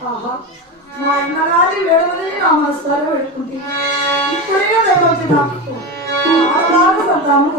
మా అన్నగారి వేడమని నమస్కారం మనసారా ఇప్పుడే ఇప్పుడైనా నాకు? ఆరు సంతానం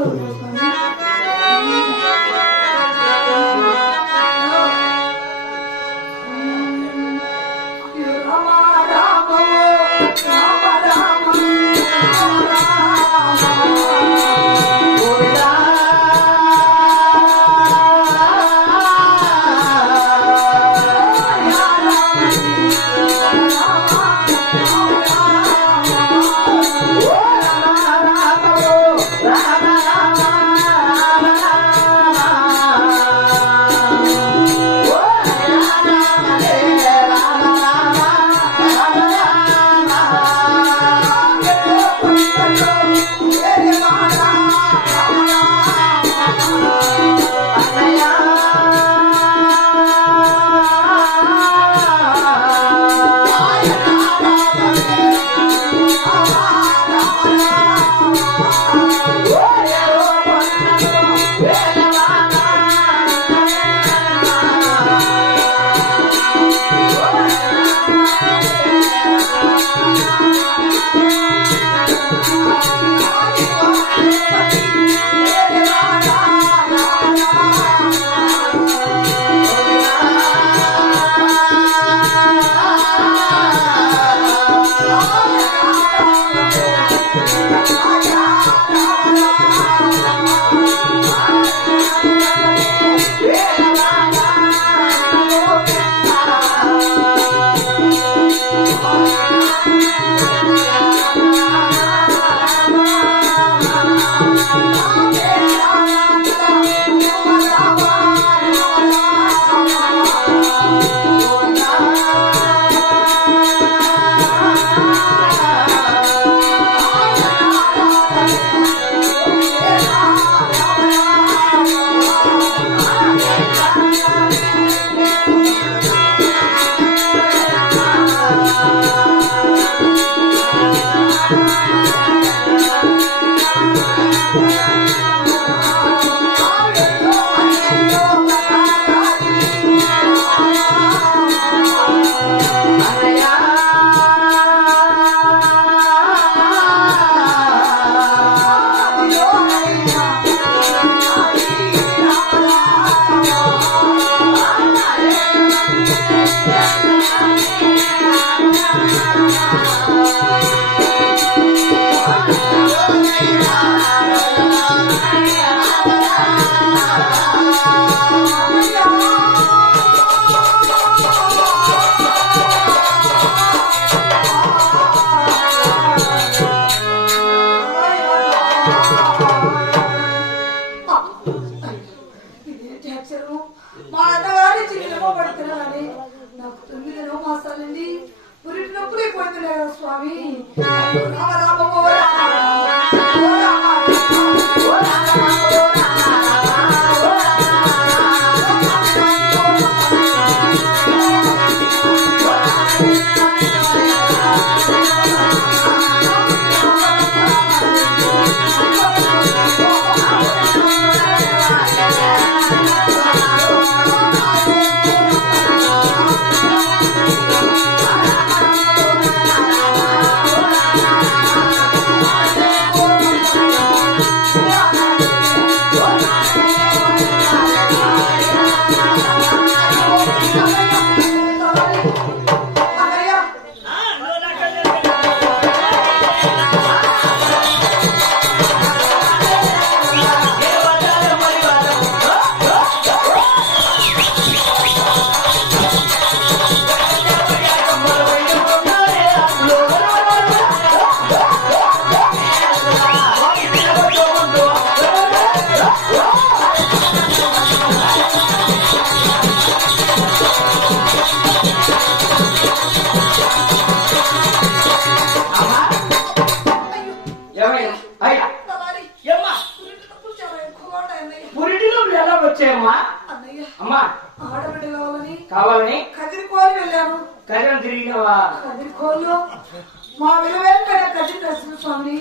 మా విలువైన కదిరి నరసింహ స్వామి.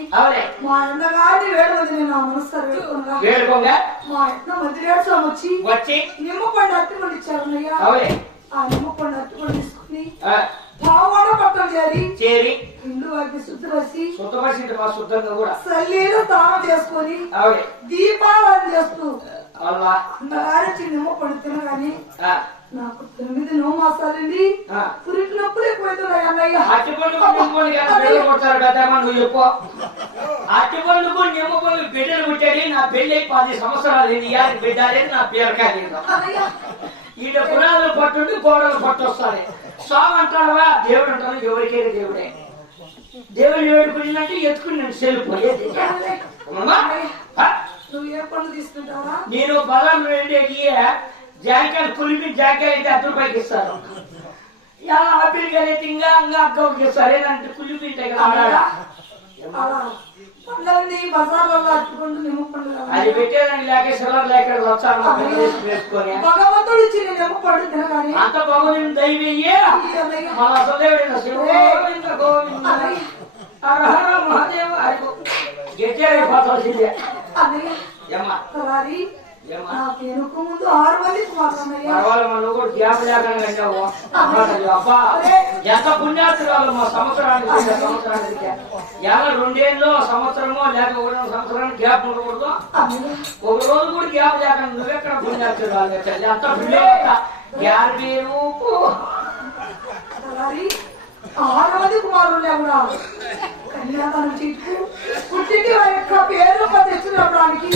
మా అన్నగారి వేడు వద్ద నేను ఆ వేడుకున్నా. వేడుకోగా? మా అన్న మంత్రిగారు స్వామి వచ్చి వచ్చి? నిమ్మ పండు అట్టుకొని ఇచ్చారు అన్నయ్య ఆ నిమ్మ పండు అట్టుకొని తీసుకుని ఆ, పావాడ పట్టం చేరి చేరి ఇల్లు వారికి శుద్ధి రాసి శుద్ధపరిచింది మా శుద్ధంగా కూడా. సల్లీలు స్నానం చేసుకొని దీపావళి చేస్తూ అన్నగారు వచ్చి నిమ్మ పండు తినగాని నాకు తొమ్మిది నో మాసాలండి. పురిటి నొప్పులు ఎక్కువైతున్నాయి అన్నయ్య. అట్టి పండుగ నిమ్మ పండుగ బిడ్డలు కొడతారు పెద్దమ్మ నువ్వు నిమ్మ పండుగ బిడ్డలు పుట్టాడు నా పెళ్ళి అయి పది సంవత్సరాలు అయింది ఇయాలి బిడ్డ లేదు నా పేరకాయ లేదు. అన్నయ్య. ఈడ పునాదులు పట్టుండి గోడలు పట్టొస్తాయి. స్వామి అంటావా దేవుడు అంటాను ఎవరికైనా దేవుడే. దేవుడు వేడుకున్నట్టు ఎత్తుకుని నేను? హ? నువ్వు ఏ పనులు తీసుకుంటావా? నేను బలం వెళ్ళేది జాంకాయలు కులిపి జాంకాయలు అయితే ఇస్తారు. ఏంటంటే కులిపి ఉంటాయి కదా ఆడాడ. అలా. పండ్లన్నీ బజార్లలో అట్టుకుంటూ నిమ్మ పండుగ. అది పెట్టేదానికి లేక సిల్లర్ లేక వేసుకొని భగవంతుడు ఇచ్చి నేను తినగాని అంత బాగుంది దైవయ్యే మన అసలేవిడ గోవింద మహాదేవ. ముందు ఆరు మంది కుమారులు అన్నయ్య పర్వాలేదు మన నువ్వు కూడా గ్యాప్ లేకుండా కట్టావు. అమ్మా తల్లి, అబ్బా ఎంత పుణ్యాతురాలు మా సంవత్సరానికి సంవత్సరానికి. ఎలా రెండేళ్ళు సంవత్సరమో లేక ఒకటో సంవత్సరానికి గ్యాప్ ఉండకూడదు? ఒక రోజు కూడా గ్యాప్ లేకుండా నువ్వెక్కడ పుణ్యాతురాలు తల్లి అంత పుణ్యం గ్యాప్ ఊపు తలారి ఆరు మంది కుమారులు కూడా కన్యాదానం చేస్తూ పుట్టింటి వారి యొక్క పేరు తెచ్చినప్పడానికి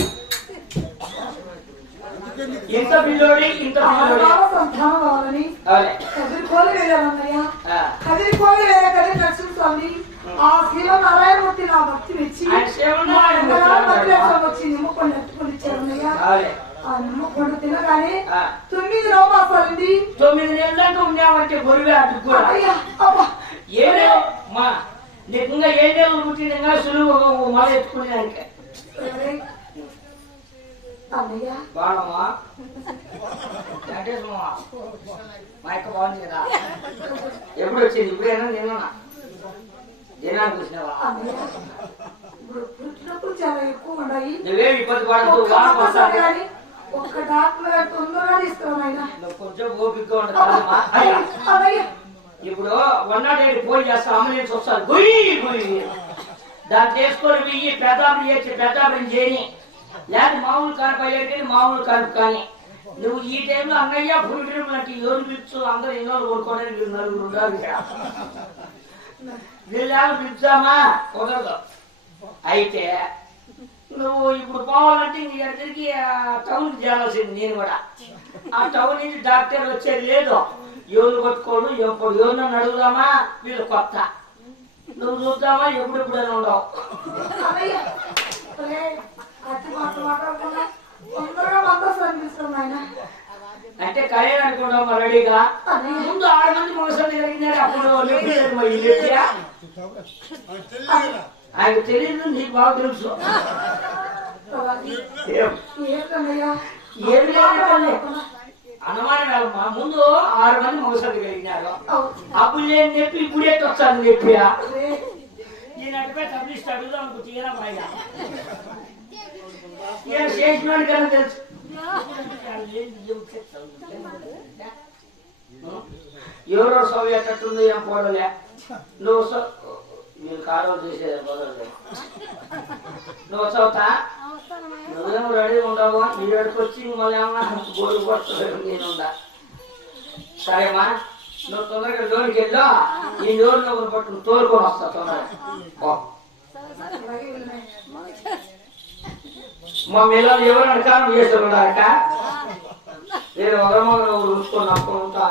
ఇంత పిల్లోడి ఇంత పిల్లోడి. ఆడవాళ్ళ సంతానం కావాలని అవునే కదిరికోలు వెళ్ళానన్నయ్య ఆ. కదిరికోలు కదిరి నరసింహ స్వామి. ఆ శివ నారాయణమూర్తి నా భక్తి. మెచ్చి వచ్చి నిమ్మపండు ఎత్తుకొని ఇచ్చారన్నయ్య. నిమ్మపండు తినగానే. తొమ్మిది నవమాసాలండి తొమ్మిది నెలల దాకా ఉన్నామంటే బరువే అటు కూడా. అయ్యా మా నీకు ఇంకా ఏ నెలలు పుట్టిన ఇంకా సులువుగా మళ్ళీ ఎత్తుకునేదానికి. ఎవరే? అన్నయ్య బాణమ్మా వెంకటేశ్వరమ్మా. మా యొక్క బాగుంది కదా. ఎప్పుడు వచ్చింది? ఇప్పుడేనా నిన్న దినానికి వచ్చినావా? అన్నయ్య ఇప్పుడు చాలా ఎక్కువ ఉన్నాయి. ఇబ్బంది ఒక్క డాక్టర్ తొందరగా ఇస్తాం ఆయన? నువ్వు కొంచెం అన్నయ్య ఇప్పుడు వన్ నాట్ ఎయిట్ ఫోన్ చేస్తా అంబులెన్స్ వస్తారు దాన్ని చేసుకొని పోయి పెద్దాపులు చేసి పెద్దాపులు చేయని లేకపోతే మామూలు కనుక అయ్యేది మామూలు కారు కానీ. నువ్వు ఈ టైంలో అన్నయ్య ఫుల్ డ్రీమ్ లాంటి ఎవరు పిలుచు? అందరు ఎన్నో కొనుక్కోవడానికి నలుగురు ఉండాలి ఇక్కడ. పిలుచామా కుదరదు. అయితే నువ్వు ఇప్పుడు పోవాలంటే నీ దగ్గరికి టౌన్ చేయాల్సింది నేను కూడా. ఆ టౌన్ నుంచి డాక్టర్ వచ్చేది లేదు. ఎవరు కొట్టుకోడు ఎప్పుడు ఎవరినన్ను అడుగుదామా? వీళ్ళు కొత్త. నువ్వు చూద్దామా? ఎప్పుడెప్పుడైనా ఉండవు. అంటే కళ్యాణ్ అనుకుంటాం మరి ముందు ఆరు మంది మోసం జరిగిందని అప్పుడు లేపలేదు ఆయనకు తెలియదు నీకు బాగా తెలుసు. ఏం? ఏమి లేదు అనుమానం వెళ్ళమ్మా ముందు ఆరు మంది మోసాలు కలిగినారు అప్పుడు నేను చెప్పి ఇప్పుడే వచ్చాను చెప్పియా. ఒరే, ఈ నటుపై తప్పిస్తే అడుగుదాం తీరా పైగా ఎవరో చేసినాడు కదా ఏం పోడలే నువ్వు సో మీరు కారో చేసేది పోదలే నువ్వు చదువుతా నువ్వేమో రెడీ ఉండవు. ఈ ఏడుకు మళ్ళీ ఏమన్నా గోడు కొట్టలేదు నేనుందా సరేమా? నువ్వు తొందరగా లోన్కి వెళ్ళా. ఈ లోన్ ఒకరు పట్టుకుని తోలుకొని వస్తా తొందరగా. మా మిల్లలు ఎవరు అడకాలం చేస్తున్నారట నేను ఒక మొగలు ఉంచుకొని అప్పుడు ఉంటా.